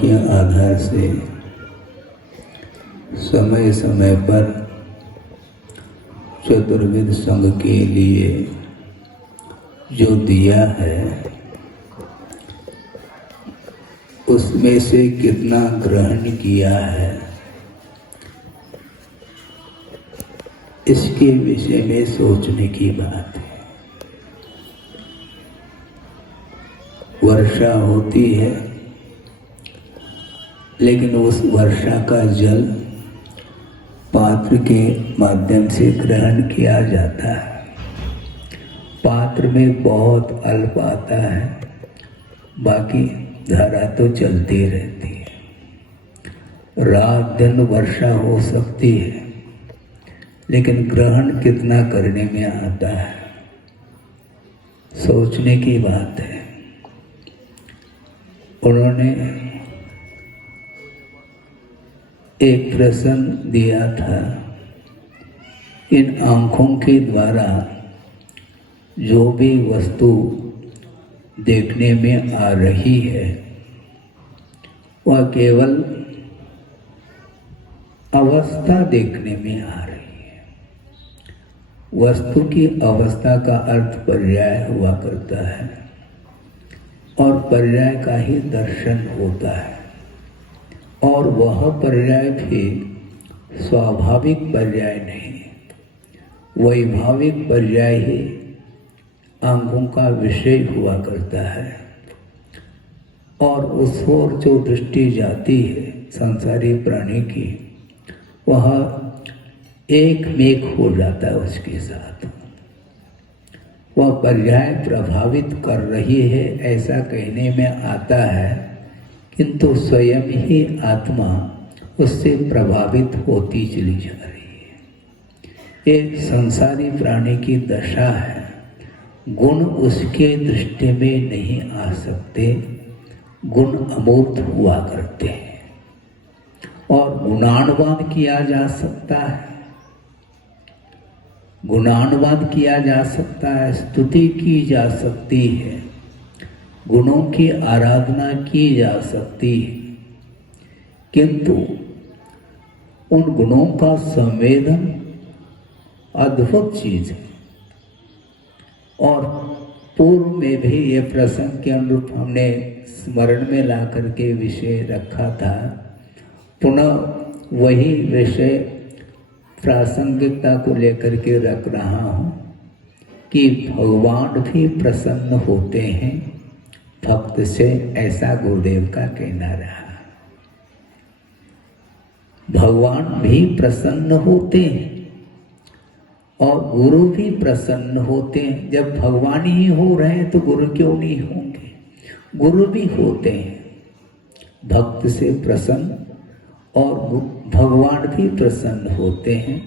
के आधार से समय समय पर चतुर्विध संघ के लिए जो दिया है उसमें से कितना ग्रहण किया है इसके विषय में सोचने की बात है। वर्षा होती है लेकिन उस वर्षा का जल पात्र के माध्यम से ग्रहण किया जाता है। पात्र में बहुत अल्प आता है, बाकी धारा तो चलती रहती है। रात दिन वर्षा हो सकती है लेकिन ग्रहण कितना करने में आता है, सोचने की बात है। उन्होंने एक प्रश्न दिया था, इन आँखों के द्वारा जो भी वस्तु देखने में आ रही है वह केवल अवस्था देखने में आ रही है। वस्तु की अवस्था का अर्थ पर्याय हुआ करता है और पर्याय का ही दर्शन होता है, और वह पर्याय भी स्वाभाविक पर्याय नहीं, वैभाविक पर्याय ही आँखों का विषय हुआ करता है। और उस ओर जो दृष्टि जाती है संसारी प्राणी की, वह एक मेक हो जाता है उसके साथ। वह पर्याय प्रभावित कर रही है ऐसा कहने में आता है, किंतु स्वयं ही आत्मा उससे प्रभावित होती चली जा रही है। ये संसारी प्राणी की दशा है। गुण उसके दृष्टि में नहीं आ सकते, गुण अमूर्त हुआ करते हैं। और गुणानुवाद किया जा सकता है, गुणानुवाद किया जा सकता है, स्तुति की जा सकती है, गुणों की आराधना की जा सकती है, किंतु उन गुणों का संवेदन अद्भुत चीज है। और पूर्व में भी ये प्रसंग के अनुरूप हमने स्मरण में ला करके विषय रखा था। पुनः वही विषय प्रासंगिकता को लेकर के रख रहा हूँ कि भगवान भी प्रसन्न होते हैं भक्त से, ऐसा गुरुदेव का कहना रहा। भगवान भी प्रसन्न होते हैं और गुरु भी प्रसन्न होते हैं। जब भगवान ही हो रहे हैं तो गुरु क्यों नहीं होंगे? गुरु भी होते हैं भक्त से प्रसन्न और भगवान भी प्रसन्न होते हैं,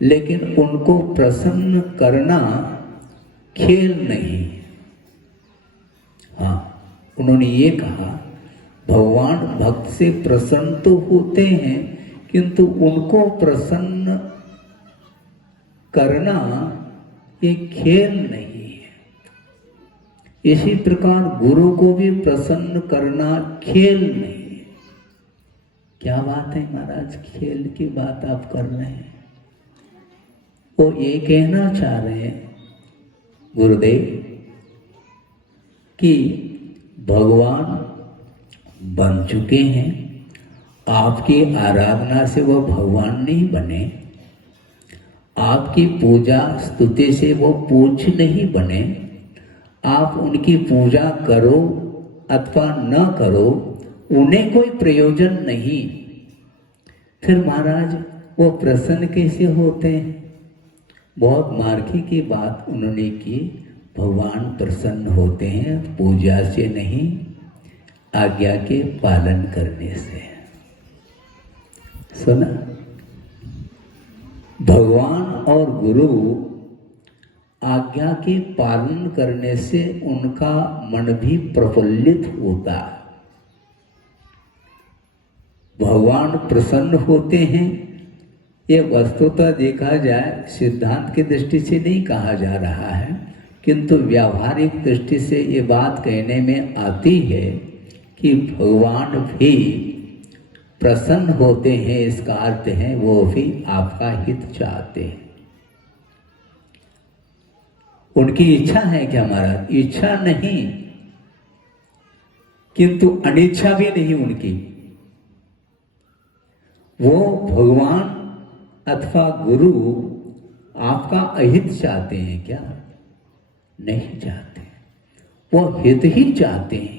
लेकिन उनको प्रसन्न करना खेल नहीं। हाँ, उन्होंने ये कहा भगवान भक्त से प्रसन्न तो होते हैं किंतु उनको प्रसन्न करना ये खेल नहीं है। इसी प्रकार गुरु को भी प्रसन्न करना खेल नहीं है। क्या बात है महाराज, खेल की बात आप कर रहे हैं? वो ये कहना चाह रहे हैं गुरुदेव कि भगवान बन चुके हैं, आपकी आराधना से वह भगवान नहीं बने, आपकी पूजा स्तुति से वो पूज्य नहीं बने। आप उनकी पूजा करो अथवा न करो, उन्हें कोई प्रयोजन नहीं। फिर महाराज वो प्रसन्न कैसे होते हैं? बहुत मार्गी की बात उन्होंने की। भगवान प्रसन्न होते हैं पूजा से नहीं, आज्ञा के पालन करने से। सुना? भगवान और गुरु आज्ञा के पालन करने से उनका मन भी प्रफुल्लित होता है। भगवान प्रसन्न होते हैं, ये वस्तुतः देखा जाए सिद्धांत की दृष्टि से नहीं कहा जा रहा है, किंतु व्यावहारिक दृष्टि से ये बात कहने में आती है कि भगवान भी प्रसन्न होते हैं, इसका अर्थ है वो भी आपका हित चाहते हैं। उनकी इच्छा है क्या महाराज? इच्छा नहीं, किंतु अनिच्छा भी नहीं उनकी। वो भगवान अथवा गुरु आपका अहित चाहते हैं क्या? नहीं चाहते, वो हित ही चाहते हैं।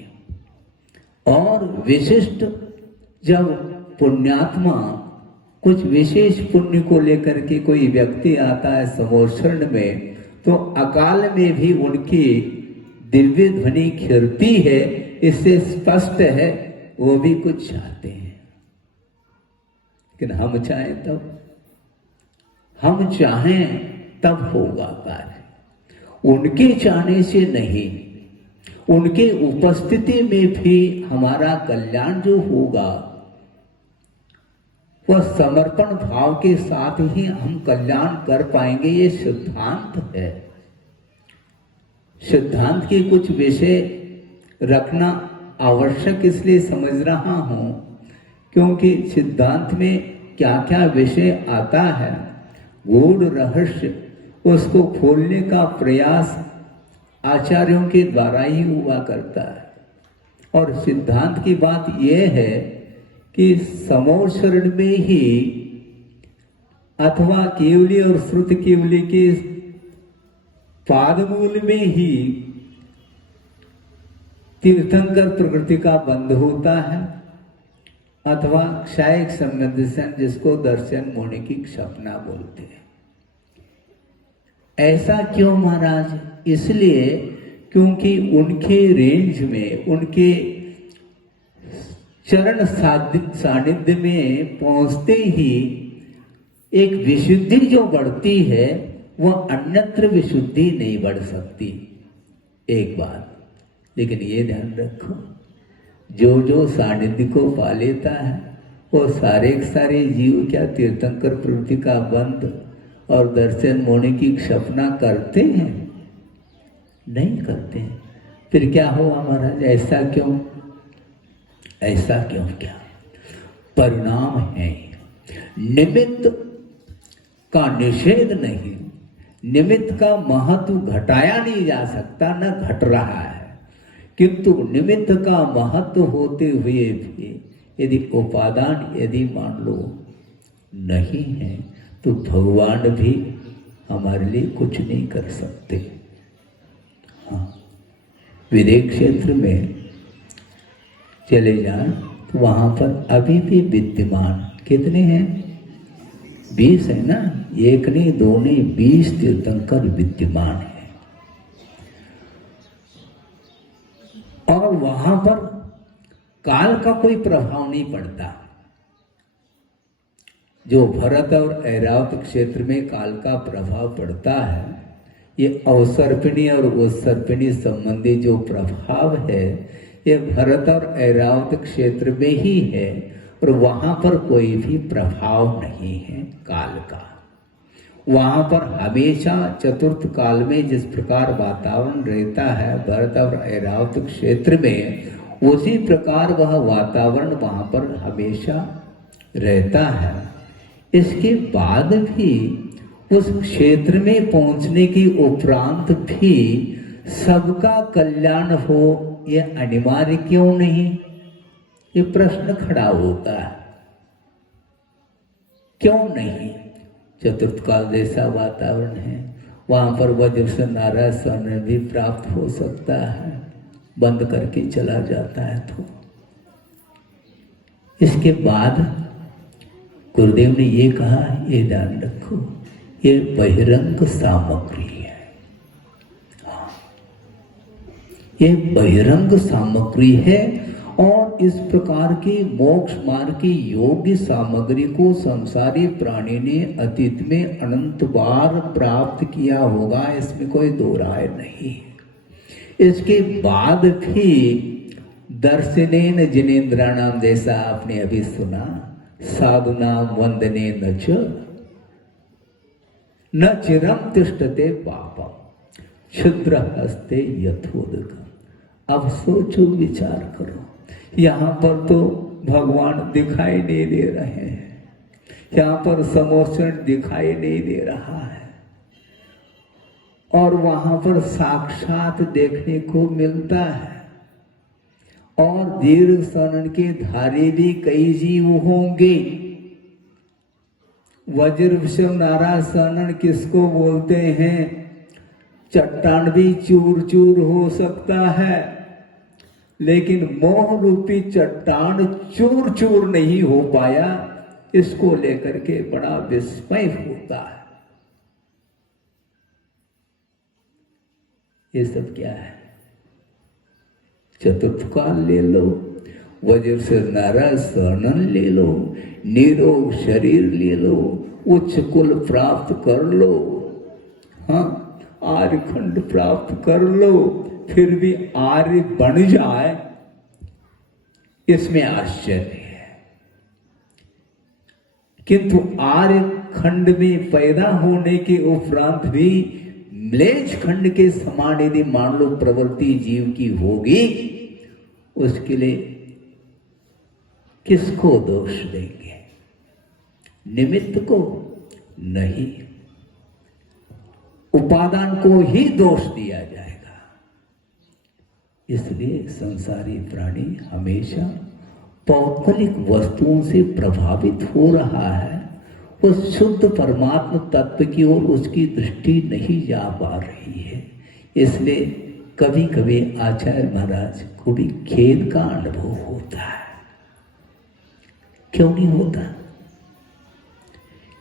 और विशिष्ट जब पुण्यात्मा कुछ विशेष पुण्य को लेकर के कोई व्यक्ति आता है समोत्सरण में, तो अकाल में भी उनकी दिव्य ध्वनि खिरती है। इससे स्पष्ट है वो भी कुछ चाहते हैं। लेकिन हम चाहें तब, हम चाहें तब होगा कार्य, उनके चाहने से नहीं। उनके उपस्थिति में भी हमारा कल्याण जो होगा वह समर्पण भाव के साथ ही हम कल्याण कर पाएंगे। ये सिद्धांत है। सिद्धांत के कुछ विषय रखना आवश्यक इसलिए समझ रहा हूं क्योंकि सिद्धांत में क्या क्या विषय आता है, गूढ़ रहस्य, उसको खोलने का प्रयास आचार्यों के द्वारा ही हुआ करता है। और सिद्धांत की बात यह है कि समोत्सरण में ही अथवा केवली और श्रुत केवली के पादमूल में ही तीर्थंकर प्रकृति का बंध होता है, अथवा क्षयिक संबंधित जिसको दर्शन मोने की क्षपना बोलते हैं। ऐसा क्यों महाराज? इसलिए क्योंकि उनके रेंज में, उनके चरण सानिध्य में पहुंचते ही एक विशुद्धि जो बढ़ती है वह अन्यत्र विशुद्धि नहीं बढ़ सकती। एक बात लेकिन ये ध्यान रखो, जो जो सानिध्य को पा लेता है वो सारे सारे जीव क्या तीर्थंकर प्रवृत्ति का बंध और दर्शन मोने की क्षपना करते हैं? नहीं करते हैं। फिर क्या हुआ महाराज? ऐसा क्यों? ऐसा क्यों? क्या परिणाम है? निमित्त का निषेध नहीं, निमित्त का महत्व घटाया नहीं जा सकता, न घट रहा है। किंतु निमित्त का महत्व होते हुए भी यदि उपादान यदि मान लो नहीं है तो भगवान भी हमारे लिए कुछ नहीं कर सकते। हाँ, विदेश क्षेत्र में चले जाएं तो वहां पर अभी भी विद्यमान कितने हैं? 20 है ना, एक नहीं दो नहीं 20 तीर्थंकर विद्यमान है। और वहां पर काल का कोई प्रभाव नहीं पड़ता। जो भरत और ऐरावत क्षेत्र में काल का प्रभाव पड़ता है, ये अवसर्पिणी और उत्सर्पिणी संबंधी जो प्रभाव है ये भरत और ऐरावत क्षेत्र में ही है, और वहां पर कोई भी प्रभाव नहीं है काल का। वहां पर हमेशा चतुर्थ काल में जिस प्रकार वातावरण रहता है भरत और ऐरावत क्षेत्र में, उसी प्रकार वह वातावरण वहां पर हमेशा रहता है। इसके बाद भी उस क्षेत्र में पहुंचने के उपरांत भी सबका कल्याण हो, यह अनिवार्य क्यों नहीं? ये प्रश्न खड़ा होता है, क्यों नहीं? चतुर्थ काल जैसा वातावरण है, वहां पर वज्र से नारायण स्वर्ण भी प्राप्त हो सकता है, बंद करके चला जाता है। तो इसके बाद गुरुदेव ने ये कहा, ये ध्यान रखो, ये बहिरंग सामग्री है। ये बहिरंग सामग्री है और इस प्रकार की मोक्ष मार्ग की योग्य सामग्री को संसारी प्राणी ने अतीत में अनंत बार प्राप्त किया होगा, इसमें कोई दो राय नहीं। इसके बाद भी दर्शनेन जिनेन्द्राणाम, जैसा आपने अभी सुना, साधुनाम वंदने न चिरम तिष्ठते पापम क्षुद्र हस्ते यथोदकम। अब सोचो, विचार करो, यहाँ पर तो भगवान दिखाई नहीं दे रहे हैं, यहाँ पर समोषण दिखाई नहीं दे रहा है, और वहां पर साक्षात देखने को मिलता है। और दीर्घ शरण के धारी भी कई जीव होंगे। वज्रविषम नारा शरण किसको बोलते हैं? चट्टान भी चूर चूर हो सकता है, लेकिन मोह रूपी चट्टान चूर चूर नहीं हो पाया, इसको लेकर के बड़ा विस्मय होता है। ये सब क्या है? चतुर्थ काल ले लो, वज्र से नारा शरणन ले लो, निरोग शरीर ले लो, उच्च कुल प्राप्त कर लो, हाँ आर्यखंड प्राप्त कर लो, फिर भी आर्य बन जाए, इसमें आश्चर्य है। किंतु आर्य खंड में पैदा होने के उपरांत भी म्लेच्छ खंड के समान यदि मान लो प्रवृत्ति जीव की होगी, उसके लिए किसको दोष देंगे? निमित्त को नहीं, उपादान को ही दोष दिया जाएगा। इसलिए संसारी प्राणी हमेशा पौद्गलिक वस्तुओं से प्रभावित हो रहा है, उस शुद्ध परमात्म तत्व की ओर उसकी दृष्टि नहीं जा पा रही है। इसलिए कभी कभी आचार्य महाराज को भी खेद का अनुभव होता है। क्यों नहीं होता?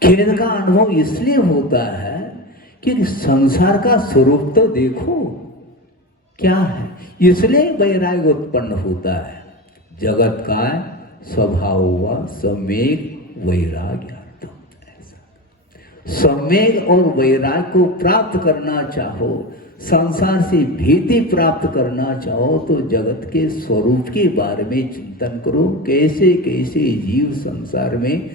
खेद का अनुभव इसलिए होता है कि संसार का स्वरूप तो देखो क्या है, इसलिए वैराग्य उत्पन्न होता है। जगत का स्वभाव हुआ सम्यक वैराग्य, सम्यक और वैराग्य को प्राप्त करना चाहो, संसार से भीति प्राप्त करना चाहो, तो जगत के स्वरूप के बारे में चिंतन करो। कैसे कैसे जीव संसार में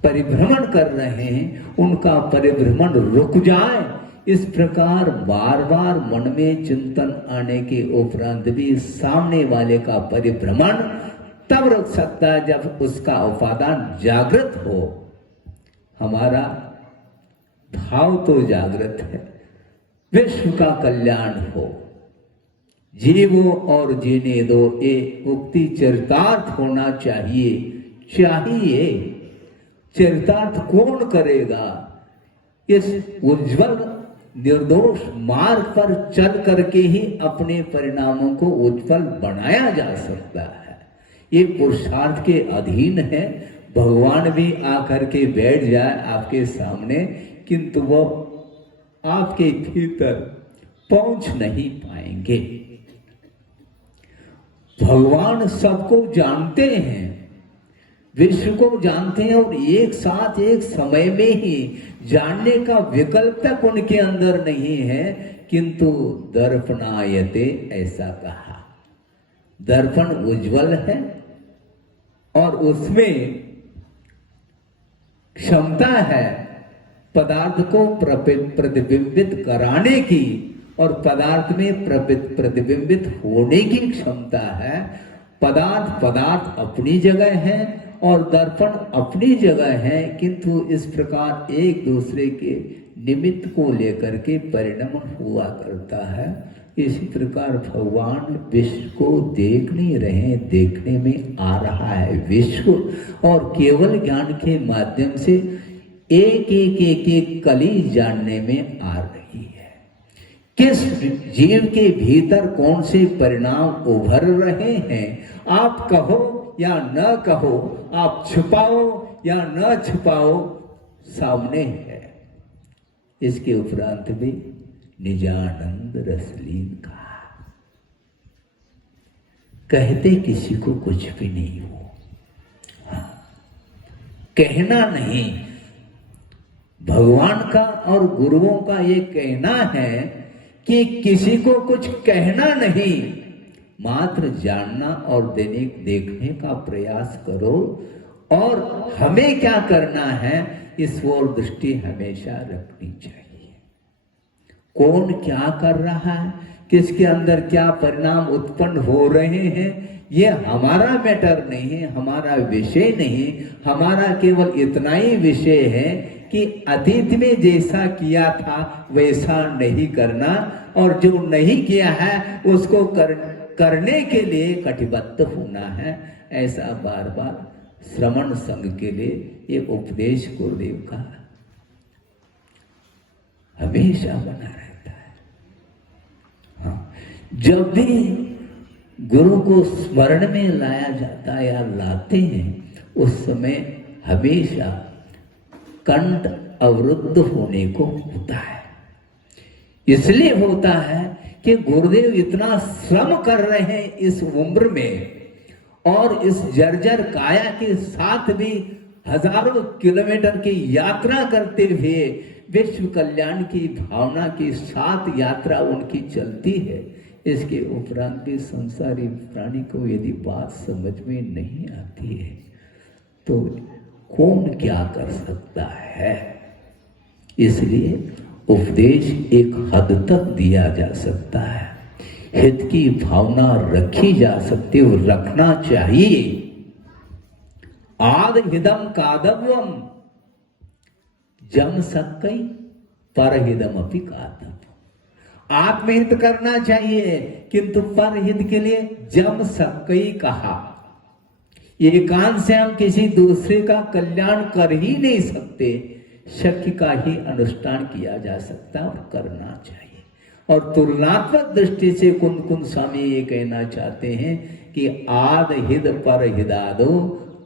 परिभ्रमण कर रहे हैं, उनका परिभ्रमण रुक जाए, इस प्रकार बार बार मन में चिंतन आने के उपरांत भी सामने वाले का परिभ्रमण तब रुक सकता है जब उसका उपादान जागृत हो। हमारा भाव तो जागृत है, विश्व का कल्याण हो, जीवो और जीने दो, ये उक्ति चरितार्थ होना चाहिए। चरितार्थ कौन करेगा? इस उज्जवल निर्दोष मार्ग पर चल करके ही अपने परिणामों को उज्जवल बनाया जा सकता है। ये पुरुषार्थ के अधीन है। भगवान भी आकर के बैठ जाए आपके सामने, किंतु वो आपके भीतर पहुंच नहीं पाएंगे। भगवान सबको जानते हैं, विश्व को जानते हैं, और एक साथ एक समय में ही जानने का विकल्प तक उनके अंदर नहीं है। किंतु दर्पणायते, ऐसा कहा, दर्पण उज्जवल है और उसमें क्षमता है पदार्थ को प्रतिबिंबित कराने की, और पदार्थ में प्रतिबिंबित होने की क्षमता है। पदार्थ अपनी जगह है और दर्पण अपनी जगह है, किंतु इस प्रकार एक दूसरे के निमित्त को लेकर के परिणमन हुआ करता है। इसी प्रकार भगवान विश्व को देख नहीं रहे, देखने में आ रहा है विश्व, और केवल ज्ञान के माध्यम से एक कली जानने में आ रही है। किस जीव के भीतर कौन से परिणाम उभर रहे हैं, आप कहो या न कहो, आप छुपाओ या न छुपाओ, सामने है। इसके उपरांत भी निजानंद रसलीन कहा, कहते किसी को कुछ भी नहीं हो, हाँ, कहना नहीं। भगवान का और गुरुओं का ये कहना है कि किसी को कुछ कहना नहीं, मात्र जानना और देखने का प्रयास करो, और हमें क्या करना है इस ओर दृष्टि हमेशा रखनी चाहिए। कौन क्या कर रहा है, किसके अंदर क्या परिणाम उत्पन्न हो रहे हैं, ये हमारा मैटर नहीं है, हमारा विषय नहीं। हमारा केवल इतना ही विषय है कि अतीत में जैसा किया था वैसा नहीं करना, और जो नहीं किया है उसको करने के लिए कटिबद्ध होना है। ऐसा बार बार श्रवण संघ के लिए ये उपदेश गुरुदेव का हमेशा बना रहता है। हाँ, जब भी गुरु को स्मरण में लाया जाता है या लाते हैं, उस समय हमेशा कंठ अवरुद्ध होने को होता है। इसलिए होता है कि गुरुदेव इतना श्रम कर रहे हैं इस उम्र में, और इस जर्जर काया के साथ भी हजारों किलोमीटर की यात्रा करते हुए विश्व कल्याण की भावना के साथ यात्रा उनकी चलती है। इसके उपरांत भी संसारी प्राणी को यदि बात समझ में नहीं आती है तो कौन क्या कर सकता है। इसलिए उपदेश एक हद तक दिया जा सकता है, हित की भावना रखी जा सकती है, रखना चाहिए। आद हिदम कादव्यम जम सकई परहिदम अपि कादव। आत्महित करना चाहिए, किंतु परहित के लिए जम सकई कहा। एकांत से हम किसी दूसरे का कल्याण कर ही नहीं सकते, शक्य का ही अनुष्ठान किया जा सकता है और करना चाहिए। और तुलनात्मक दृष्टि से कुन स्वामी ये कहना चाहते हैं कि आद हिद पर हिदादो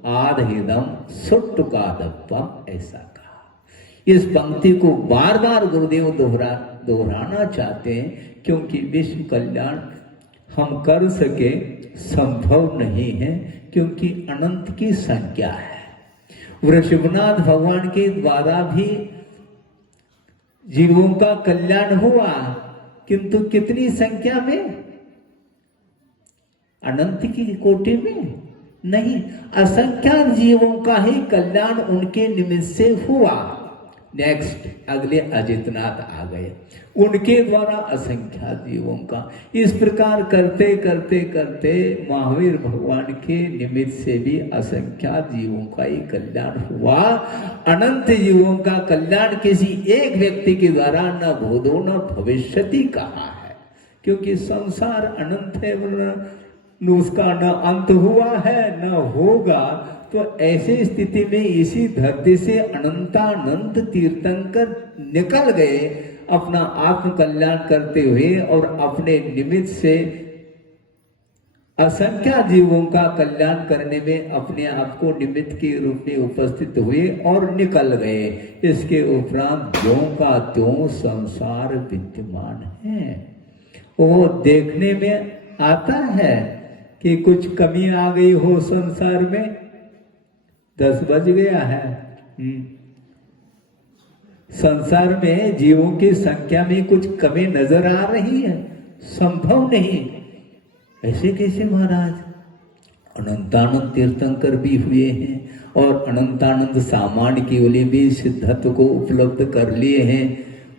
आद हिदम सुट्ट कादप्पम, ऐसा कहा। इस पंक्ति को बार बार गुरुदेव दोहराना चाहते हैं, क्योंकि विश्व कल्याण हम कर सके संभव नहीं है, क्योंकि अनंत की संख्या है। वृषभनाथ भगवान के द्वारा भी जीवों का कल्याण हुआ, किंतु कितनी संख्या में? अनंत की कोटि में नहीं, असंख्यात जीवों का ही कल्याण उनके निमित्त से हुआ। नेक्स्ट अगले अजितनाथ आ गए, उनके द्वारा असंख्यात जीवों का। इस प्रकार करते करते करते महावीर भगवान के निमित्त से भी असंख्यात जीवों का ही कल्याण हुआ। अनंत जीवों का कल्याण किसी एक व्यक्ति के द्वारा न भूतो न भविष्यति कहा है, क्योंकि संसार अनंत है, उसका न अंत हुआ है न होगा। तो ऐसी स्थिति में इसी धरती से अनंतानंत तीर्थंकर निकल गए अपना आत्म कल्याण करते हुए, और अपने निमित्त से असंख्य जीवों का कल्याण करने में अपने आप को निमित्त के रूप में उपस्थित हुए और निकल गए। इसके उपरांत ज्यों का त्यों संसार विद्यमान है। वो देखने में आता है कि कुछ कमी आ गई हो संसार में, 10 बज गया है। संसार में जीवों की संख्या में कुछ कमी नजर आ रही है? संभव नहीं। ऐसे कैसे महाराज? अनंतानंद तीर्थंकर भी हुए हैं और अनंतानंद सामान्य केवल भी सिद्धत्व को उपलब्ध कर लिए हैं।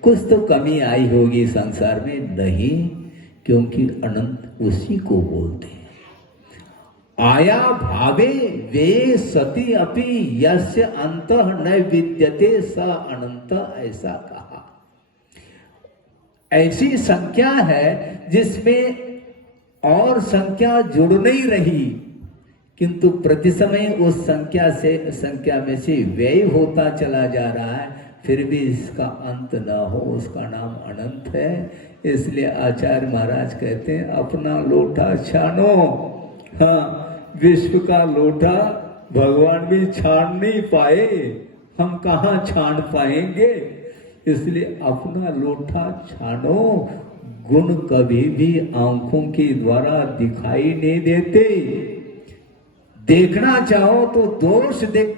कुछ तो कमी आई होगी संसार में? नहीं, क्योंकि अनंत उसी को बोलते हैं। आया भावे वे सती अपि यस्य अंतः न विद्यते स अनंत, ऐसा कहा। ऐसी संख्या है जिसमें और संख्या जुड़ नहीं रही, किंतु प्रति समय उस संख्या में से व्यय होता चला जा रहा है, फिर भी इसका अंत न हो, उसका नाम अनंत है। इसलिए आचार्य महाराज कहते हैं अपना लोटा छानो। हाँ, विश्व का लोटा भगवान भी छान नहीं पाए, हम कहाँ छान पाएंगे। इसलिए अपना लोटा छानो। गुण कभी भी आंखों के द्वारा दिखाई नहीं देते। देखना चाहो तो दोष देख।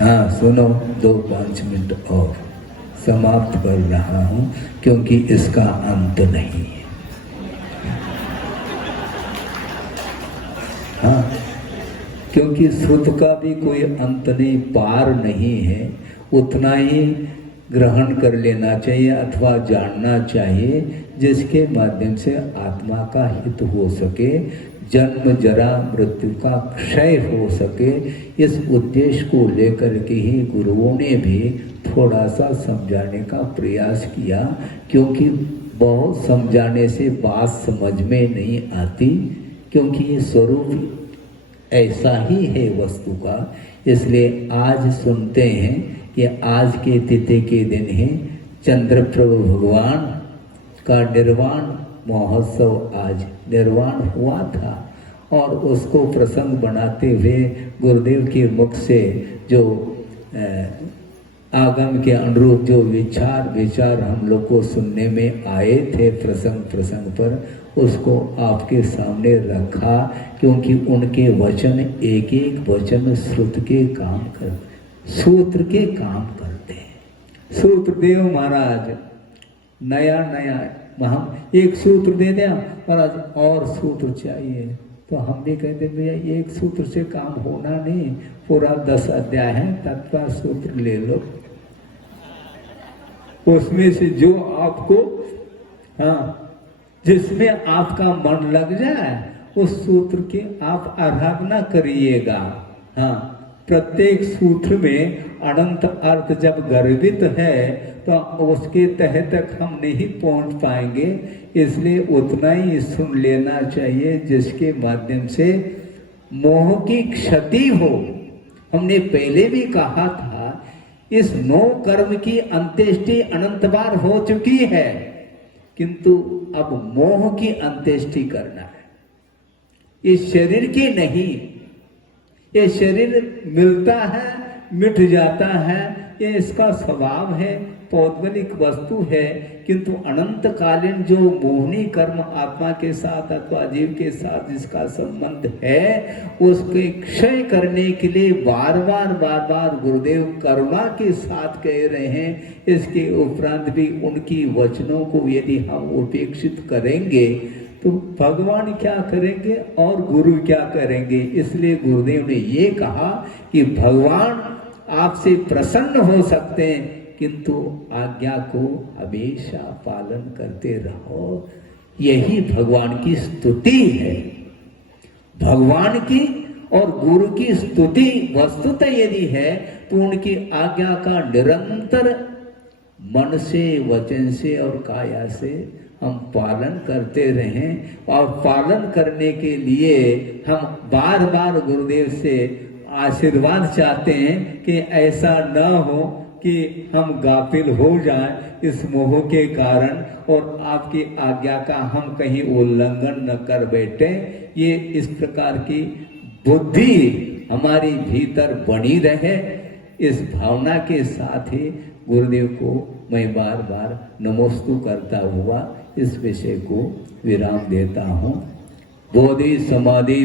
हाँ सुनो, 2-5 मिनट और समाप्त कर रहा हूँ, क्योंकि इसका अंत नहीं है। हाँ, क्योंकि श्रुत का भी कोई अंत नहीं, पार नहीं है। उतना ही ग्रहण कर लेना चाहिए अथवा जानना चाहिए जिसके माध्यम से आत्मा का हित हो सके, जन्म जरा मृत्यु का क्षय हो सके। इस उद्देश्य को लेकर के ही गुरुओं ने भी थोड़ा सा समझाने का प्रयास किया, क्योंकि बहुत समझाने से बात समझ में नहीं आती, क्योंकि ये स्वरूप ऐसा ही है वस्तु का। इसलिए आज सुनते हैं कि आज के तिथि के दिन है चंद्रप्रभु भगवान का निर्वाण महोत्सव, आज निर्वाण हुआ था। और उसको प्रसंग बनाते हुए गुरुदेव के मुख से जो आगम के अनुरूप जो विचार हम लोग को सुनने में आए थे प्रसंग पर, उसको आपके सामने रखा, क्योंकि उनके वचन एक एक वचन श्रुत के काम कर, सूत्र के काम करते हैं। सूत्रदेव महाराज नया हम एक सूत्र दे दें महाराज, और सूत्र चाहिए, तो हम भी कहते भैया एक सूत्र से काम होना नहीं, पूरा 10 अध्याय है, तत्व सूत्र ले लो, उसमें से जो आपको, हाँ, जिसमें आपका मन लग जाए उस सूत्र की आप आराधना करिएगा। हाँ, प्रत्येक सूत्र में अनंत अर्थ जब गर्भित है तो उसके तह तक हम नहीं पहुंच पाएंगे, इसलिए उतना ही सुन लेना चाहिए जिसके माध्यम से मोह की क्षति हो। हमने पहले भी कहा था, इस 9 कर्म की अंत्येष्टि अनंत बार हो चुकी है, किंतु अब मोह की अंत्येष्टि करना है। इस शरीर की नहीं, ये शरीर मिलता है मिट जाता है, ये इसका स्वभाव है, पौद्गलिक वस्तु है, किंतु अनंतकालीन जो मोहनी कर्म आत्मा के साथ अथवा जीव के साथ जिसका संबंध है, उसके क्षय करने के लिए बार बार गुरुदेव करुणा के साथ कह रहे हैं। इसके उपरांत भी उनकी वचनों को यदि हम उपेक्षित करेंगे तो भगवान क्या करेंगे और गुरु क्या करेंगे। इसलिए गुरुदेव ने ये कहा कि भगवान आपसे प्रसन्न हो सकते हैं, किंतु आज्ञा को हमेशा पालन करते रहो। यही भगवान की स्तुति है। भगवान की और गुरु की स्तुति वस्तुतः यदि है तो उनकी आज्ञा का निरंतर मन से, वचन से और काया से हम पालन करते रहें। और पालन करने के लिए हम बार बार गुरुदेव से आशीर्वाद चाहते हैं कि ऐसा न हो कि हम गाफिल हो जाएं इस मोह के कारण, और आपकी आज्ञा का हम कहीं उल्लंघन न कर बैठे। ये इस प्रकार की बुद्धि हमारी भीतर बनी रहे, इस भावना के साथ ही गुरुदेव को मैं बार बार नमोस्तु करता हुआ इस विषय को विराम देता हूँ। बोधि समाधि